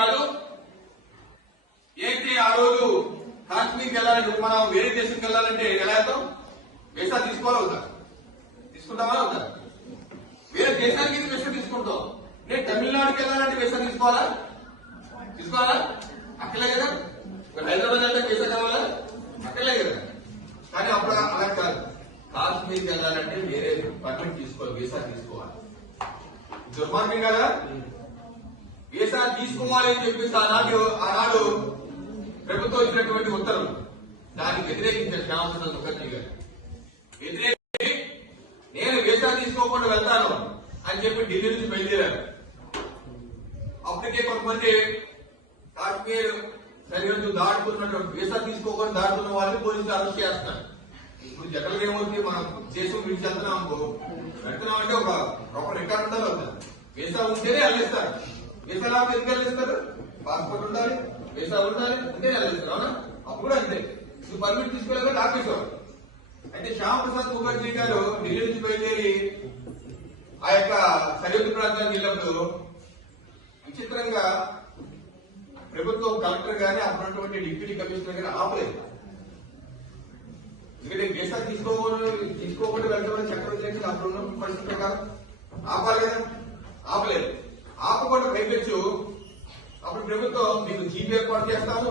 కాదు. ఏంటి ఆ రోజు కాశ్మీర్కి వెళ్ళాలంటే మనం వేరే దేశంకి వెళ్ళాలంటే ఎలా వెళ్తాం? వీసా తీసుకోవాలా అవుతా తీసుకుంటామా అవుతా వేరే దేశానికి ఎందుకు వీసా తీసుకుంటాం. నేను తమిళనాడుకి వెళ్ళాలంటే వీసా తీసుకోవాలా? తీసుకోవాలా? అక్కలే కదా? హైదరాబాద్ అంటే వీసా కావాలా? అక్కలే కదా? కానీ అప్పుడు అలా కాదు. కాశ్మీర్కి వెళ్ళాలంటే వేరే పర్మిట్ తీసుకోవాలి వీసా తీసుకోవాలి. దుర్మార్గం కదా వీసా తీసుకోవాలి అని చెప్పేసి ఆనాడు ఆనాడు ప్రభుత్వం ఇచ్చినటువంటి ఉత్తర్వులు దానికి వ్యతిరేకించారు శ్యామసుందర్ ముఖర్జీ గారు. వ్యతిరేకించి నేను వీసా తీసుకోకుండా వెళ్తాను అని చెప్పి ఢిల్లీ నుంచి బయలుదేరారు. అప్పటికే కొంతమంది కాశ్మీర్ సరిహద్దు దాటుతున్నటువంటి వీసా తీసుకోకుండా దాటుతున్న వాళ్ళని పోలీసులు అరెస్ట్ చేస్తారు ఇప్పుడు జనరల్ ఏమవుతుంది? మనం దేశం విడిచి వెళ్తున్నాం వెళ్తున్నాం అంటే ఒక ప్రాపర్ రికార్డ్ ఉండాలి వీసా ఉంటేనే వెళ్ళిస్తారు వీసా ఎందుకు వెళ్ళిస్తారు పాస్పోర్ట్ ఉండాలి వీసాలు ఉండాలి అంటే వెళ్ళిస్తారు అవునా? అప్పుడు కూడా అంతే. నువ్వు పర్మిట్ తీసుకోలేక ఆపేశావు అయితే శ్యామ్ ప్రసాద్ ముఖర్జీ గారు ఢిల్లీ నుంచి బయలుదేరి ఆ యొక్క సరిహద్దు ప్రాంతానికి వెళ్ళినప్పుడు విచిత్రంగా ప్రభుత్వం కలెక్టర్ గానీ అప్పుడున్నటువంటి డిప్యూటీ కమిషనర్ గానీ ఆపలేదు. ఎందుకంటే వీసా తీసుకోకుండా తీసుకోకుండా వెళ్ళడం చక్రం చేసి అప్పుడు పరిస్థితి ప్రకారం ఆపాలి ఆపలేదు. ఆపకుండా పైపెచ్చు అప్పుడు ప్రభుత్వం మీకు జీపీ ఏర్పాటు చేస్తాము.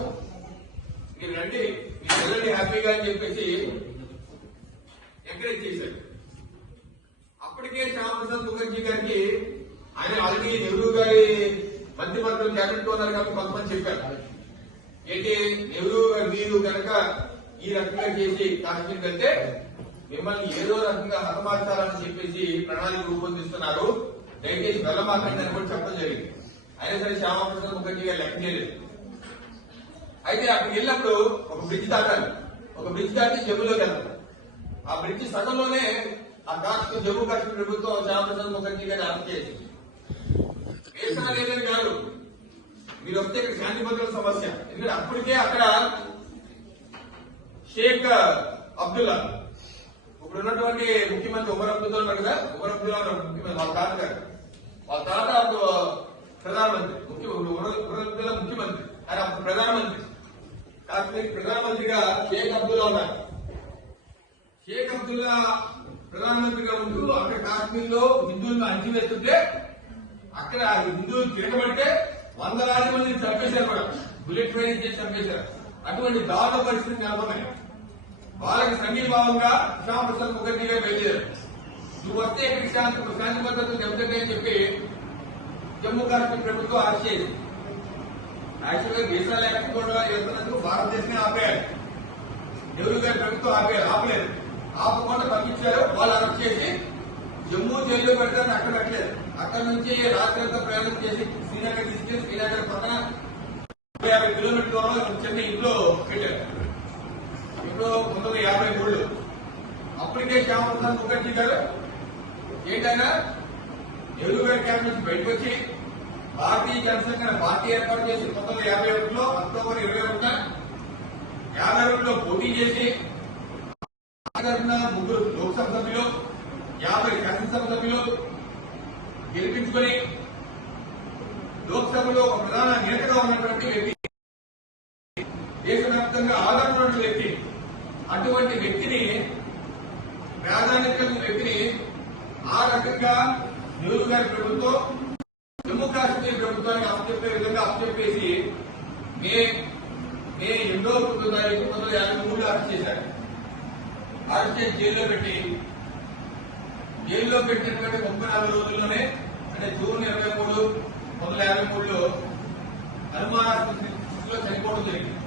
మీరు రండి మీ పిల్లల్ని హ్యాపీగా అని చెప్పేసి ఎంకరేజ్ చేశారు. అప్పటికే శ్యామప్రసాద్ ముఖర్జీ గారికి ఆయన ఆల్రెడీ నెహ్రూ గారి మంత్రి మంత్రులు ఉన్నారు కాబట్టి కొంతమంది చెప్పారు. ఏంటి నెహ్రూ గారు మీరు కనుక ఈ రకంగా చేసి కాశ్మీర్ వెళ్తే మిమ్మల్ని ఏదో రకంగా హతమార్చాలని చెప్పేసి ప్రణాళిక రూపొందిస్తున్నారు. దయచేసి వెళ్ళమాకండి అని కూడా చెప్పడం జరిగింది. అయినా సరే శ్యామప్రసాద్ ముఖర్జీ గారు లెక్క చేయలేదు. అయితే అక్కడికి వెళ్ళినప్పుడు ఒక బ్రిడ్జ్ దాటాలి. ఒక బ్రిడ్జ్ దాటి జమ్ములోకి వెళ్తాం ఆ బ్రిడ్జ్ సగంలోనే ఆ కాశ్మీర్ జమ్మూ కాశ్మీర్ ప్రభుత్వం శ్యామప్రసాద్ ముఖర్జీ గారిని అరెస్ట్ చేసింది. వేసా కాదు. మీరు వస్తే ఇక్కడ శాంతి భద్రత సమస్య. ఎందుకంటే అప్పటికే అక్కడ షేక్ అబ్దుల్లా ఇప్పుడు ఉన్నటువంటి ముఖ్యమంత్రి ఉమర్ అబ్దుల్లా ఉన్నారు కదా ఉమర్ అబ్దుల్లా ముఖ్యమంత్రి వాళ్ళ తాత గారు వాళ్ళ తాత ప్రధానమంత్రి ముఖ్య ఉమర్ అబ్దుల్లా ముఖ్యమంత్రి. ఆయన అప్పుడు ప్రధానమంత్రి. కాశ్మీర్ ప్రధానమంత్రిగా షేక్ అబ్దుల్లా ఉన్నారు. షేక్ అబ్దుల్లా ప్రధానమంత్రిగా ఉంటూ అక్కడ కాశ్మీర్లో హిందువులను అణచివేస్తుంటే అక్కడ హిందువులు తిరగబడితే వందలాది మందిని చంపేశారు కూడా. బుల్లెట్ ట్రైనింగ్ చేసి చంపేశారు. అటువంటి దారుణ పరిస్థితి నెలకొన్నాయి వాళ్ళకి సంఘీభావంగా శ్యామ ప్రసాద్ ముఖర్జీ బయలుదేరారు నువ్వు వస్తే ఇక్కడ శాంతి శాంతి భద్రతలు దెబ్బతింటాయని చెప్పి జమ్మూ కాశ్మీర్ ప్రభుత్వం అరెస్ట్ చేసింది యాక్చువల్గా వీసా లేకపోవడం వెళ్తున్నందుకు భారతదేశమే ఆపేయాలి. నెహ్రూ గారి ప్రభుత్వం ఆపేయాలి ఆపలేదు. ఆపకుండా పంపించారు వాళ్ళు అరెస్ట్ చేసి జమ్మూ జైల్లో పెడతారని అక్కడ పెట్టలేదు. అక్కడ నుంచి రాత్రి అంతా ప్రయాణం చేసి శ్రీనగర్ తీసుకెళ్ళి శ్రీనగర్ పక్కన యాభై కిలోమీటర్ దూరంలో ఒక చిన్న ఇంట్లో పెట్టారు. ఇంట్లో పంతొమ్మిది యాభై మూడు అప్పటికే శ్యామప్రసాద్ ముఖర్జీ గారు ఏంటైనా నెహ్రూ గారి క్యాంప్ నుంచి బయటకు వచ్చి భారతీయ జనసంఘ పార్టీ ఏర్పాటు చేసి పంతొమ్మిది యాభై ఒకటిలో అక్టోబర్ ఇరవై ఒకటిన యాభై ఒకటిలో పోటీ చేసి ముగ్గురు లోక్సభ సభ్యులు యాభై శాసనసభ సభ్యులు గెలిపించుకొని లోక్సభలో ఒక ప్రధాన నేతగా ఉన్నటువంటి వ్యక్తి దేశవ్యాప్తంగా ఆదరణ వ్యక్తి అటువంటి వ్యక్తిని ప్రాధాన్యత వ్యక్తిని ఆ రకంగా నెహ్రూ గారి ప్రభుత్వం జమ్మూ కాశ్మీర్ ప్రభుత్వానికి అప్పచెప్పే విధంగా అప్పచెప్పేసి మే మే ఎనిమిదో తొమ్మిదో తారీఖు పంతొమ్మిది వందల యాభై మూడులో అరెస్ట్ చేశారు. అరెస్ట్ చేసి జైల్లో పెట్టి జైల్లో పెట్టినటువంటి ముప్పై నాలుగు రోజుల్లోనే అంటే జూన్ ఇరవై మూడు పంతొమ్మిది యాభై మూడులో అనుమానాస్పద స్థితిలో చనిపోవడం జరిగింది.